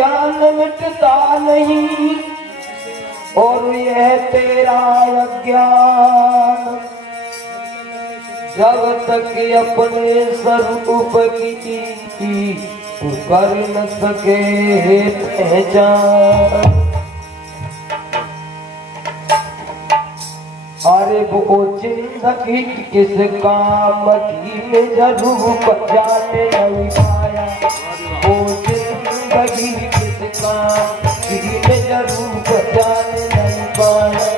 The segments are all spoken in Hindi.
ज्ञान मिटता नहीं और यह तेरा अज्ञान जब तक अपने स्वरूप की तू कर न सके पहचान। अरे वो जिंदगी किस काम की में जरूर जाने नहीं पाया, वो जिंदगी किस काम की में जरूर जाने नहीं पाया।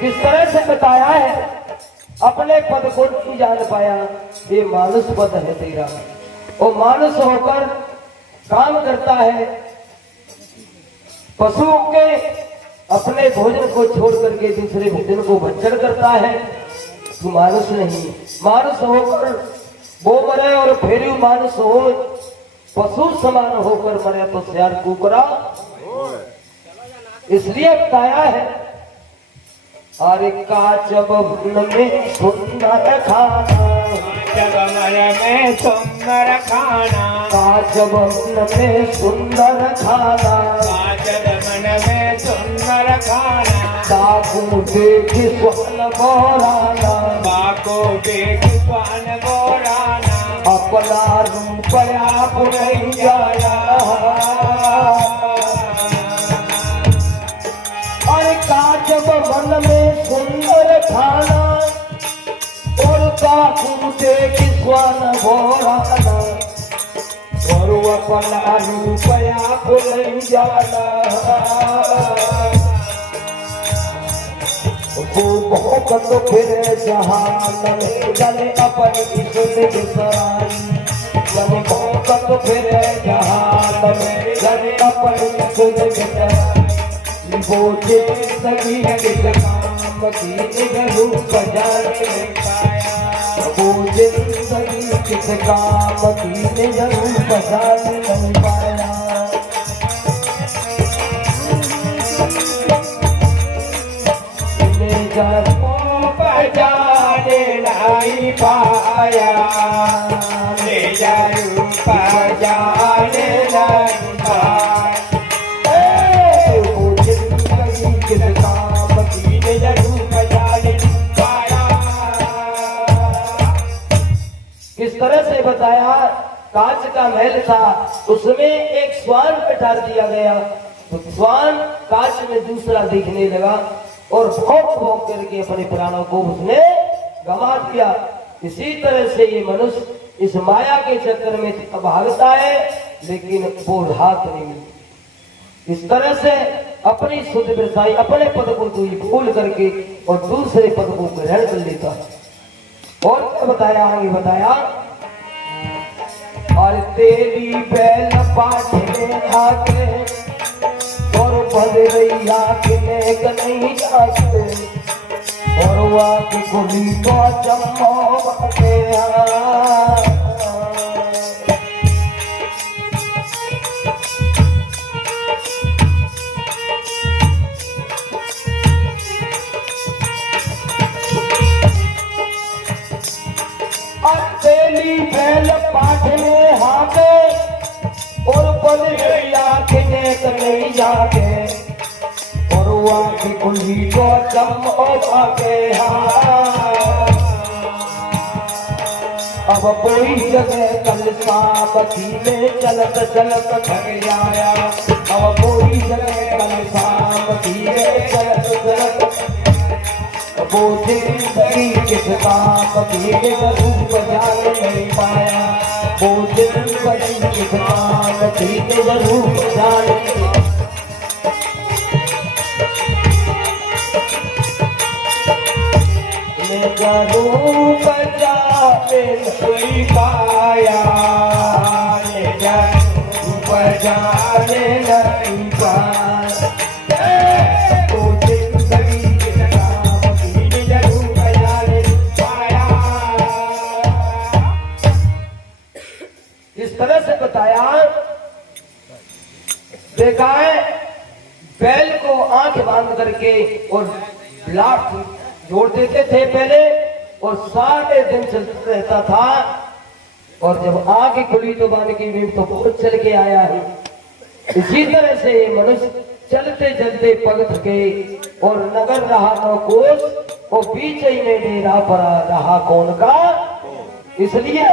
किस तरह से बताया है अपने पद को नहीं जान पाया, ये मानुष पद है तेरा। वो मानुष होकर काम करता है, पशुओं के अपने भोजन को छोड़ करके दूसरे भोजन को भक्षण करता है। तू मानुष नहीं, मानुष होकर वो मरे और फिर मानुष हो पशु समान होकर मरे तो श्यार कुकरा। इसलिए बताया है अरे काच बबन में सुंदर खाना, में सुंदर खाना, काच बबन में सुंदर खाना, में सुंदर खाना, बापू देख स्वप्न बोराना, बाको देख स्वान बोराना, अपना रूप आप नहीं जाया। अरे काच बबन में सुंदर खाना और बापू देख स्वान बोराना, और अपना रूप आप नहीं जाना। वो बहुत तो फिर जहान में जाने अपनी सुध सराई, जाने बहुत तो फिर जहान में जाने अपनी सुध सराई। वो जिंदगी किस काम की रूप जाने नहीं पाया, वो जिंदगी किस काम की रूप जाने नहीं पाया। जाने नहीं पाया, ले जाऊं पर जाने नहीं पाया। वो जिंदगी किस काम की रूप जाने नहीं पाया। किस तरह से बताया, कांच का महल था, उसमें एक स्वान बैठा दिया गया, तो स्वान कांच में दूसरा दिखने लगा और भौंक भौंक करके अपने प्राणों को उसने गंवा दिया। इसी तरह से ये मनुष्य इस माया के चक्कर में भागता है, लेकिन वो राहत नहीं मिलती। इस तरह से अपनी शुद्ध वृताई अपने पद को तू भूल करके और दूसरे पद को ग्रहण कर लेता है। और क्या बताया, आगे बताया, और तेरी बैल पाछे आके और बद रैया किने नहीं जाते, और वाक खुली को चमोते तेली बैल पाठ में हाथे और बद रैया किने नहीं जाते, और वाक खुली को चमोते अब कोई जगह कल सापी में चलत चलत थक आया, अब कोई जगह कल सापी में चलत चलत। वो जिंदगी किस काम की रूप जान नहीं पाया, वो जिंदगी किस काम की रूप जान नहीं पाया। स्वरूप जाने नहीं पाया निज रूप जाने नहीं पाया तो जिंदगी के नाम की निज रूप जाने पाया। इस तरह से बताया। देखा है बैल को आंख बांध करके और लाठ जोड़ देते थे पहले और सारे दिन चलता रहता था और जब आंख खुली तो मान की भी तो बहुत चल के आया है। इसी तरह से ये मनुष्य चलते चलते पग थके और नगर रहा न कोस और बीच ही में डेरा पड़ा रहा कौन का। इसलिए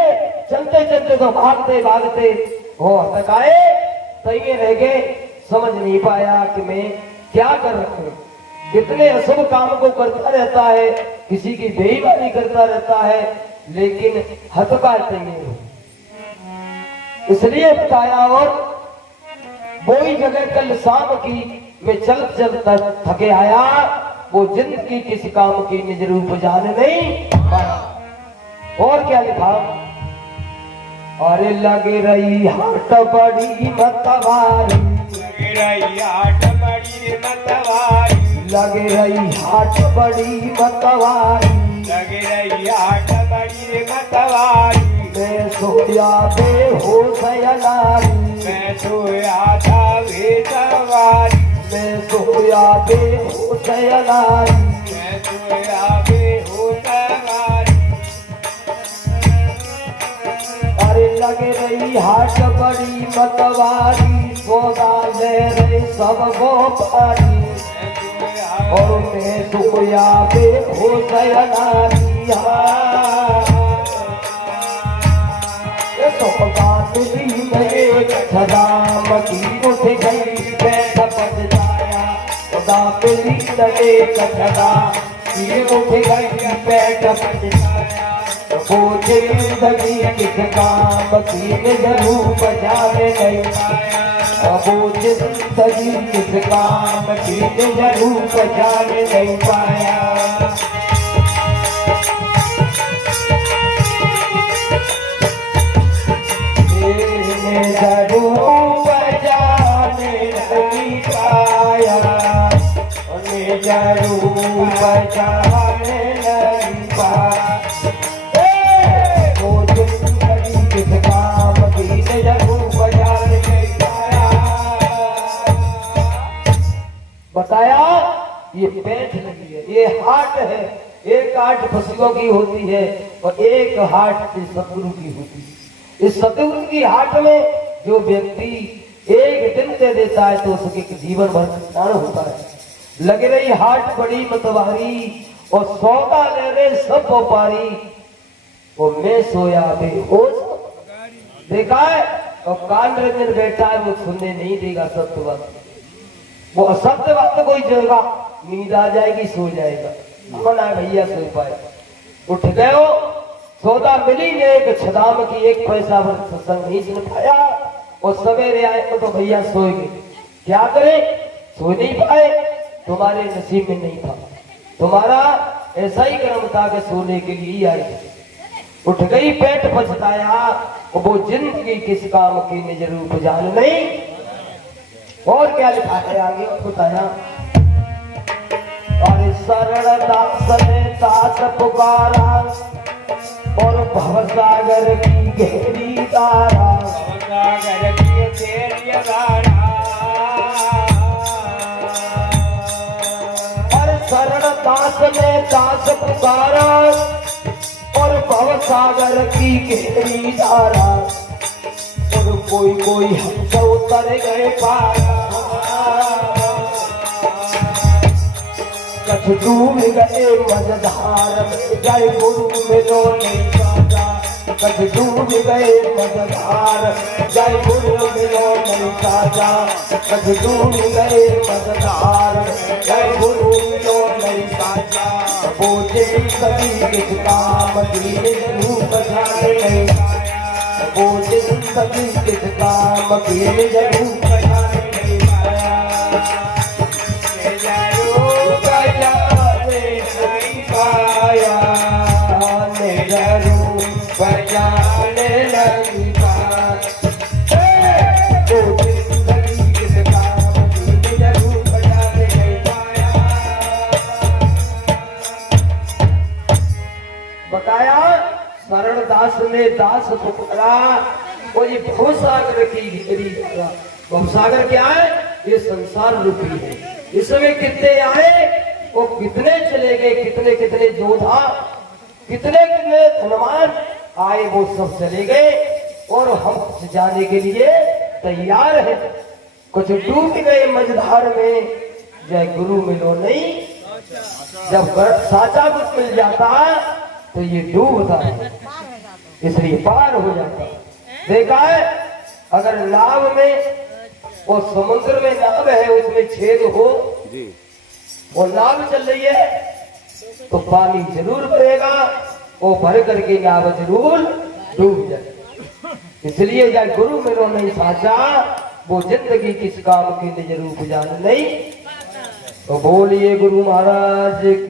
चलते चलते तो भागते भागते हो थकाए तय रह गए, समझ नहीं पाया कि मैं क्या कर रहा हूं। कितने अशुभ काम को करता रहता है, किसी की बेईमानी करता रहता है, लेकिन हतकाते नहीं। इसलिए बताया। और वही जगह कल शाम की मैं चल चलता थके आया, वो जिंदगी किस काम की निज रूप जान नहीं पाया। और क्या लिखा? अरे लगे रही हाट बड़ी मतवारी, लगे रही हाट बड़ी मतवारी, लगे रही हाट बड़ी मतवारी, लगे रही हाट बड़ी मतवारी। मैं सोया बेहोश अनारी, मैं सोया था बेसवारी, मैं सोया बेहोश अनारी। मैं सोया बेहोश अनारी। अरे लगे रही हाट बड़ी मतवारी, सौदा ले रहे सब गोपारी, और मैं सोया बेहोश अनारी। सौदा मिली मेरे छदाम की उठ गई बैठ पछताया, सौदा मिली मेरे छदाम की उठ गई बैठ पछताया। वो जिंदगी किस काम की निज रूप जाने नहीं पाया, वो जिंदगी किस काम की निज रूप जाने नहीं पाया। निज रूप जाने नहीं पाया, निज रूप जाने नहीं पाया। बताया ये पेट लगी है, ये हाट है। एक हाट पशुओं की होती है और एक हाट सतगुरु की होती है। इस सतगुरु की हाट में जो व्यक्ति एक दिन दे देता है तो उसके जीवन भर कल्याण होता है। लग रही हाट बड़ी मतवारी और सौदा ले रहे सब व्यापारी, और मैं सोया बेहोश। देखा है और कान रंजन बैठा है, वो सुनने नहीं देगा सत्य बात। वो असत्य बात कोई जगह नींद आ जाएगी, सो जाएगा। मना भैया सो पाए, उठ गए हो, सौदा मिली ने एक छदाम की, एक पैसा भर सत्संग नहीं सुन पाया और सवेरे आए तो भैया सोए गए। क्या करे, सो नहीं पाए, तुम्हारे नसीब में नहीं था, तुम्हारा ऐसा ही कर्म था कि सोने के लिए ही आई। उठ गई पेट पछताया, वो जिंदगी किस काम की निज रूप जान नहीं। और क्या लिखा है आगे बताया। अरे शरण दास ने दास पुकारा और भवसागर की गहरी धारा, भवसागर की गहरी धारा। अरे शरण दास ने दास पुकारा और भवसागर की गहरी धारा, और कोई कोई हंस उतर गए पारा। कछ डूब गए मझधार में, जय गुरु मिलो नहीं साजा। कछ डूब गए मझधार, जय गुरु मिलो नहीं साजा। कछ डूब गए मझधार, जय गुरु मिलो नहीं साजा। वो जिंदगी किस काम की रूप जाने नहीं पाया, वो जिंदगी किस काम की रूप जाने नहीं पाया। रूप जाने नहीं पाया। शरण दास ने दास पुकारा, और ये भवसागर की घेरी लगा। भवसागर क्या है? ये संसार रूपी है। इसमें कितने आए वो कितने चले गए, कितने कितने योद्धा, कितने कितने धनवान आए, वो सब चले गए, और हम जाने के लिए तैयार है। कुछ डूब गए मझधार में, जय गुरु मिलो नहीं। जब साचा कुछ मिल जाता तो ये डूबता है, इसलिए पार हो जाता है। देखा है, अगर नाव में और समुद्र में नाव है, उसमें छेद हो और नाव चल रही है तो पानी जरूर पड़ेगा, वो भर करके नाव जरूर डूब जाए। इसलिए जब गुरु मिलो नहीं साचा, वो जिंदगी किस काम के लिए रूप जान नहीं। तो बोलिए गुरु महाराज।